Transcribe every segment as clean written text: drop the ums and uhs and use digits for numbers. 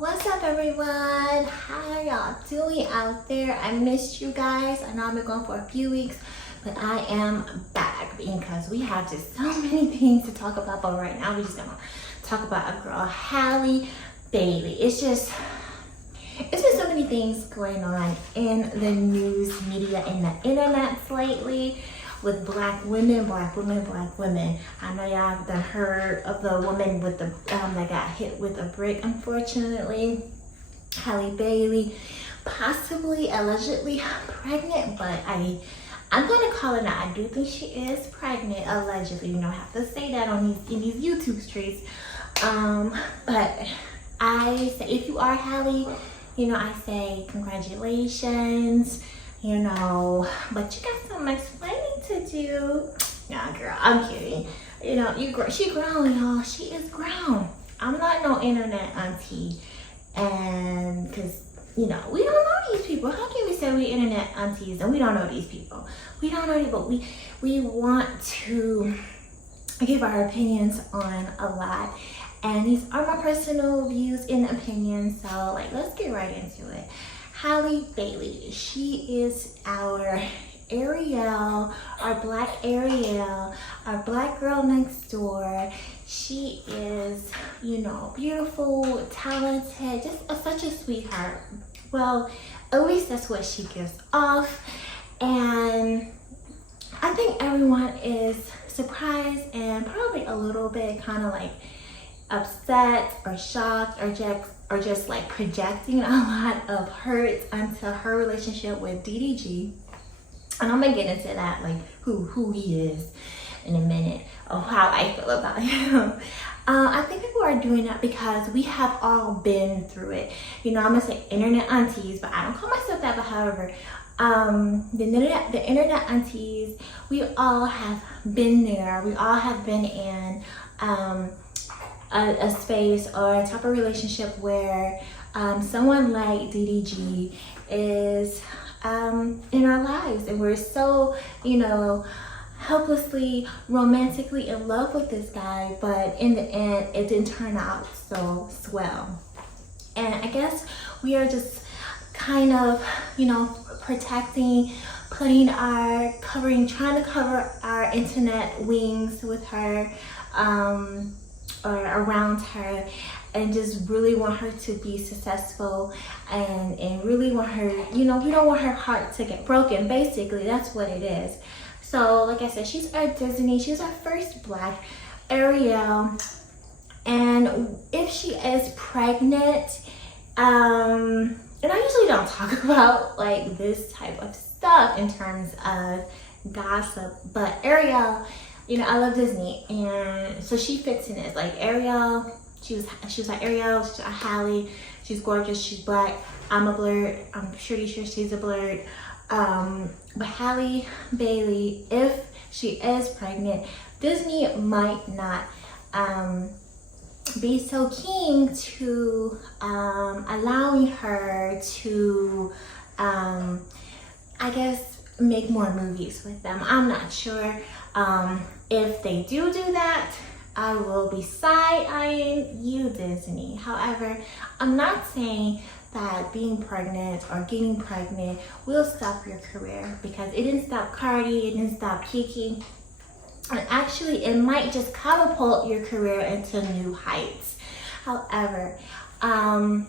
What's up, everyone? How y'all doing out there? I missed you guys. I know I've been gone for a few weeks, but I am back because we have just so many things to talk about. But right now we're just gonna talk about a girl, Halle Bailey. It's been so many things going on in the news media and the internet lately with black women. I know y'all have heard of the woman with the that got hit with a brick, unfortunately. Halle Bailey, possibly, allegedly pregnant, but I'm gonna call it out. I do think she is pregnant, allegedly. You know, I have to say that in these YouTube streets. But I say, if you are Halle, you know, I say congratulations. You know, but you got some explaining to do. Nah, girl, I'm kidding. You know, she grown, y'all. She is grown. I'm not no internet auntie, and because you know we don't know these people. How can we say we internet aunties and we don't know these people? We don't know these, but we want to give our opinions on a lot, and these are my personal views and opinions. So, like, let's get right into it. Halle Bailey, she is our Ariel, our black Ariel, our black girl next door. She is, you know, beautiful, talented, just such a sweetheart. Well, at least that's what she gives off. And I think everyone is surprised and probably a little bit kind of like upset or shocked or just like projecting a lot of hurt onto her relationship with DDG. And I'm gonna get into that, like who he is in a minute, or how I feel about him. I think people are doing that because we have all been through it. You know, I'm gonna say internet aunties, but I don't call myself that. But however, the internet aunties, we all have been there. We all have been in a space or a type of relationship where someone like DDG is in our lives, and we're so, you know, helplessly romantically in love with this guy, but in the end it didn't turn out so swell. And I guess we are just kind of, you know, protecting, trying to cover our internet wings with her, or around her, and just really want her to be successful, and really want her, you know, we don't want her heart to get broken. Basically, that's what it is. So like I said, she's our Disney, she's our first black Ariel. And if she is pregnant, and I usually don't talk about like this type of stuff in terms of gossip, but Ariel, you know, I love Disney, and so she fits in this. Like Ariel, she was like Ariel, she's a Halle, she's gorgeous, she's black. I'm a blurred, I'm pretty sure she's a blurred. But Halle Bailey, if she is pregnant, Disney might not be so keen to allowing her to, I guess, make more movies with them. I'm not sure. If they do that, I will be side-eyeing you, Disney. However, I'm not saying that being pregnant or getting pregnant will stop your career, because it didn't stop Cardi, it didn't stop Kiki. And actually, it might just catapult your career into new heights. However,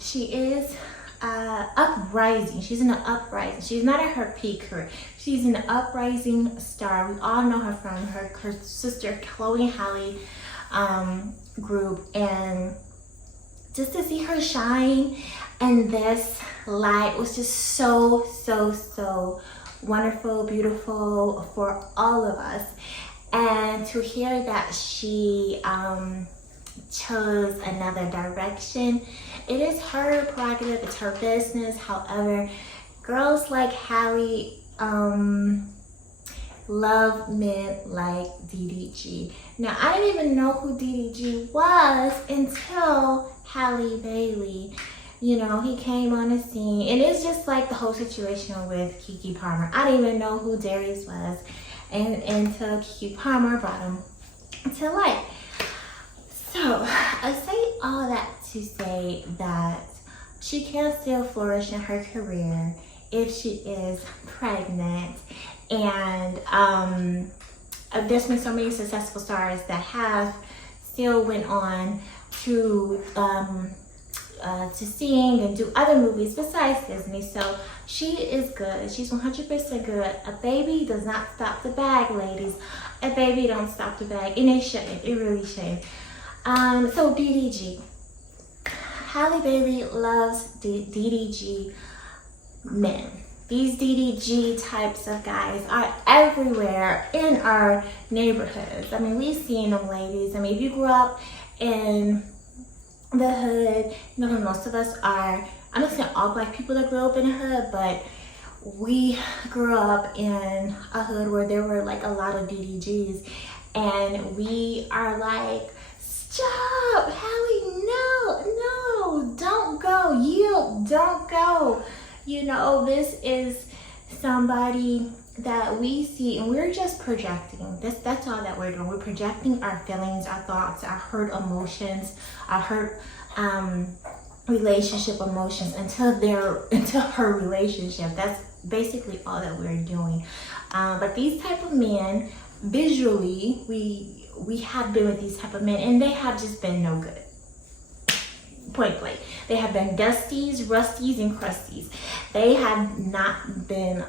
she is uprising. She's in an uprising. She's not at her peak career. She's an uprising star. We all know her from her sister Chloe Halle group, and just to see her shine in this light was just so wonderful, beautiful for all of us. And to hear that she chose another direction, it is her prerogative, it's her business. However, girls like Halle love men like DDG. Now, I didn't even know who DDG was until Halle Bailey. You know, he came on the scene, and it's just like the whole situation with Keke Palmer. I didn't even know who Darius was, and until Keke Palmer brought him to light. So I say all that to say that she can still flourish in her career if she is pregnant. And there's been so many successful stars that have still went on to sing and do other movies besides Disney. So she is good. She's 100% good. A baby does not stop the bag, ladies. A baby don't stop the bag, and it shouldn't. It really shouldn't. So DDG. Halle Bailey loves DDG men. These DDG types of guys are everywhere in our neighborhoods. I mean, we've seen them, ladies. I mean, if you grew up in the hood, you know, most of us are, I'm not saying all black people that grew up in the hood, but we grew up in a hood where there were like a lot of DDGs, and we are like, stop, Halle, no, don't go, you don't go. You know, this is somebody that we see, and we're just projecting. That's all that we're doing. We're projecting our feelings, our thoughts, our hurt emotions, our hurt relationship emotions into her relationship. That's basically all that we're doing. But these type of men, visually, we have been with these type of men, and they have just been no good. Point blank. They have been dusties, rusties, and crusties. They have not been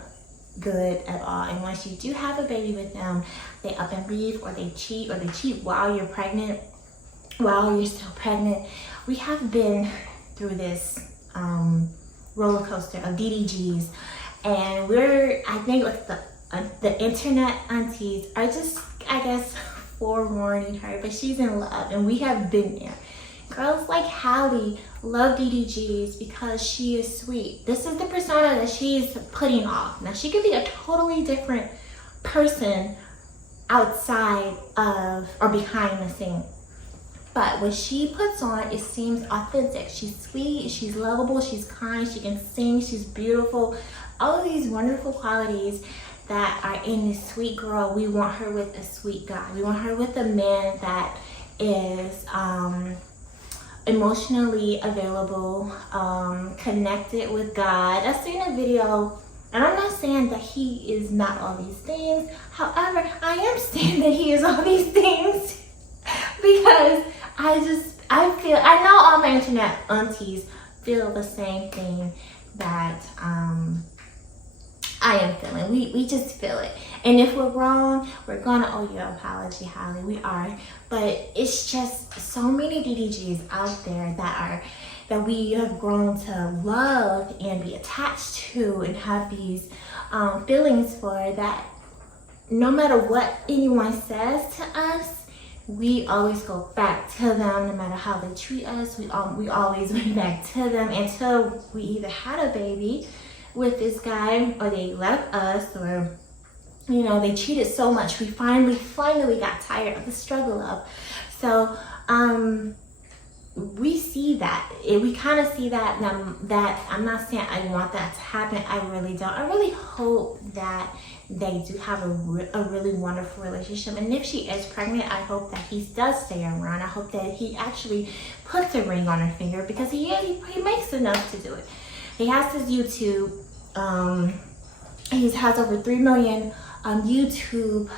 good at all. And once you do have a baby with them, they up and leave, or they cheat while you're pregnant, while you're still pregnant. We have been through this roller coaster of DDGs, and I think with the internet aunties are just, I guess, forewarning her, but she's in love, and we have been there. Girls like Halle love DDGs because she is sweet. This is the persona that she's putting off. Now, she could be a totally different person outside of or behind the scene, but what she puts on, it seems authentic. She's sweet, she's lovable, she's kind, she can sing, she's beautiful. All of these wonderful qualities that are in this sweet girl, we want her with a sweet guy. We want her with a man that is emotionally available, connected with God. I've seen a video, and I'm not saying that he is not all these things. However, I am saying that he is all these things because I know all my internet aunties feel the same thing that I am feeling. We just feel it. And if we're wrong, we're gonna owe you an apology, Halle. We are. But it's just so many DDGs out there that we have grown to love and be attached to and have these feelings for, that no matter what anyone says to us, we always go back to them. No matter how they treat us, we always went back to them until we either had a baby with this guy, or they left us, or you know, they cheated so much, we finally got tired of the struggle of. So we see that, we kind of see that, that I'm not saying I want that to happen. I really don't. I really hope that they do have a really wonderful relationship. And if she is pregnant, I hope that he does stay around. I hope that he actually puts a ring on her finger, because he makes enough to do it. He has his YouTube. He has over 3 million YouTube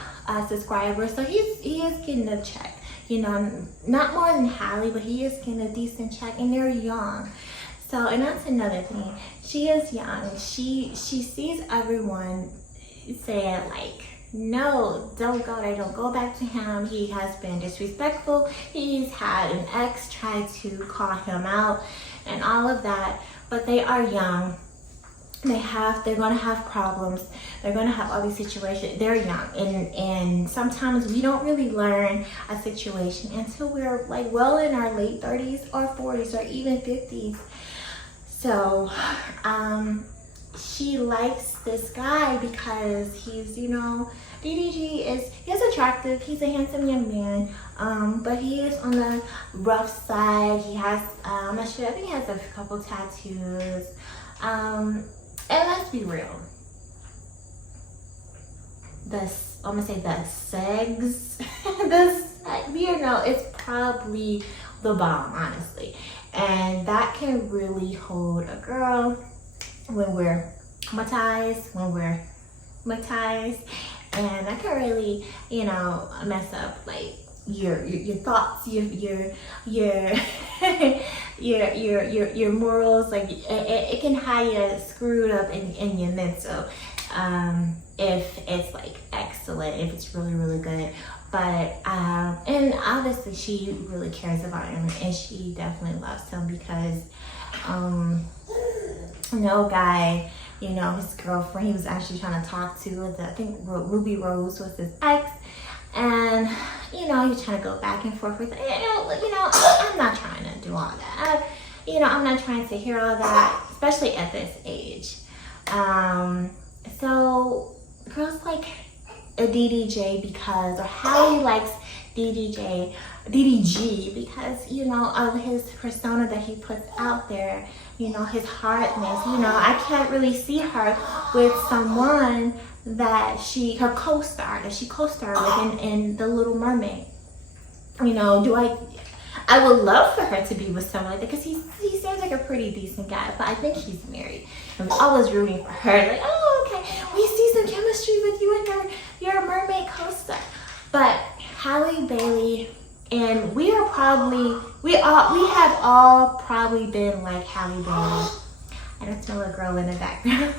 subscribers, so he is getting a check. You know, not more than Halle, but he is getting a decent check, and they're young. So, and that's another thing. She is young. She sees everyone saying like, no, don't go there, don't go back to him. He has been disrespectful. He's had an ex try to call him out and all of that. But they are young. They're gonna have problems. They're gonna have all these situations. They're young, and sometimes we don't really learn a situation until we're like well in our late 30s or 40s or even 50s. So she likes this guy because he's, you know, DDG he's attractive. He's a handsome young man, but he is on the rough side. He has I'm not sure, I think he has a couple tattoos. And let's be real, I'm gonna say the segs, you know, it's probably the bomb, honestly. And that can really hold a girl when we're traumatized, and that can really, you know, mess up like your thoughts, your your morals. Like it can have you screwed up in your mental. If it's like excellent, if it's really good. But and obviously she really cares about him, and she definitely loves him, because no guy, you know, his girlfriend he was actually trying to talk to was, I think Ruby Rose was his ex, and you know, he's trying to go back and forth with, you know, I'm not trying to do all that. You know, I'm not trying to hear all that, especially at this age. So girls like a DDG because, or Halle likes DDG because, you know, of his persona that he puts out there, you know, his hardness. You know, I can't really see her with someone that her co-star with in The Little Mermaid. You know, I would love for her to be with someone like that, because he seems like a pretty decent guy, but I think she's married. I'm always rooting for her, like, oh, okay, we see some chemistry with you and your mermaid co-star. But Halle Bailey, and we have all probably been like Halle Bailey. I don't smell a girl in the background.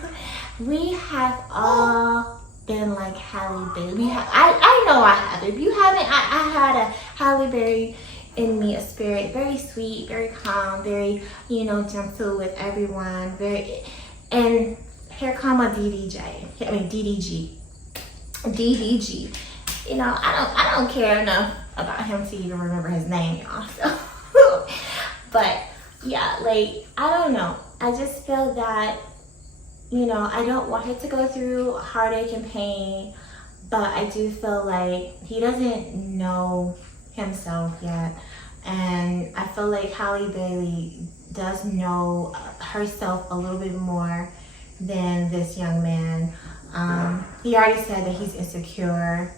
We have all been like Halle Bailey. I know I have. If you haven't, I had a Halle Bailey in me, a spirit, very sweet, very calm, very, you know, gentle with everyone, and here come a DDG. You know, I don't care enough about him to even remember his name, y'all. So, but yeah, like, I don't know. I just feel that, you know, I don't want her to go through heartache and pain, but I do feel like he doesn't know himself yet. And I feel like Halle Bailey does know herself a little bit more than this young man. He already said that he's insecure.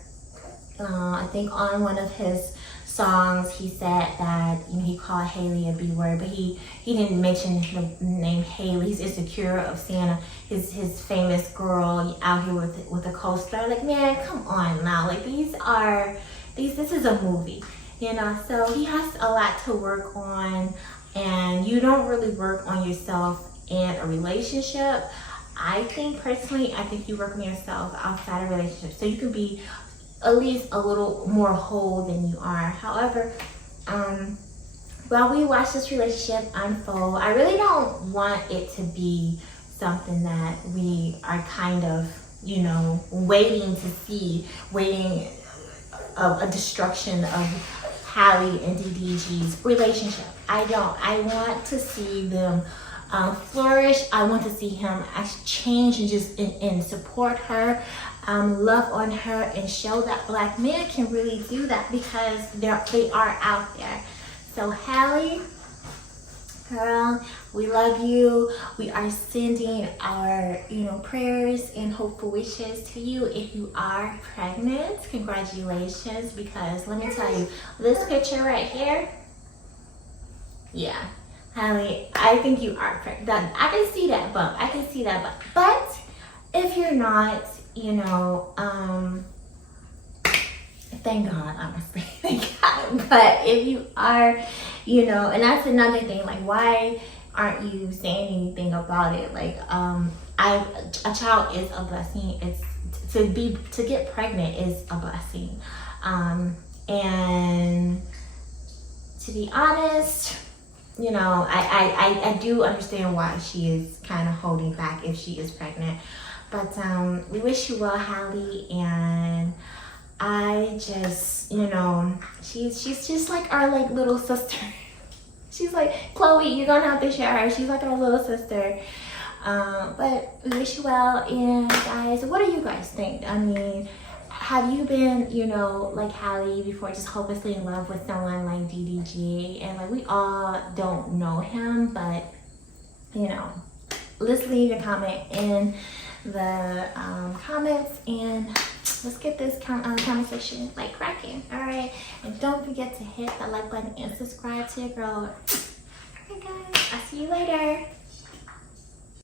I think on one of his songs he said that, you know, he called Haley a B word, but he didn't mention the name Haley. He's insecure of seeing his famous girl out here with a co-star. Like, man, come on now. Like, this is a movie, you know. So he has a lot to work on, and you don't really work on yourself in a relationship. I think personally, you work on yourself outside of a relationship, so you can be at least a little more whole than you are. However, while we watch this relationship unfold, I really don't want it to be something that we are kind of, you know, waiting a destruction of Halle and DDG's relationship. I don't. I want to see them flourish. I want to see him actually change and just and support her, love on her, and show that black men can really do that, because they are out there. So Halle, girl, we love you. We are sending our, you know, prayers and hopeful wishes to you. If you are pregnant, congratulations, because let me tell you, this picture right here, yeah, Halle, I think you are pregnant. I can see that bump. But if you're not, you know, thank God, honestly, thank God. But if you are, you know, and that's another thing, like, why aren't you saying anything about it? Like, a child is a blessing. It's to get pregnant is a blessing. And to be honest, you know, I do understand why she is kind of holding back if she is pregnant. But we wish you well, Halle, and I just, you know, she's just like our like little sister. She's like, Chloe, you're gonna have to share her. She's like our little sister. But we wish you well, and guys, what do you guys think? I mean, have you been, you know, like Halle before, just hopelessly in love with someone like DDG? And like, we all don't know him, but, you know, let's leave a comment in the comments, and let's get this conversation like cracking. All right, and don't forget to hit that like button and subscribe to your girl. Okay guys, I'll see you later.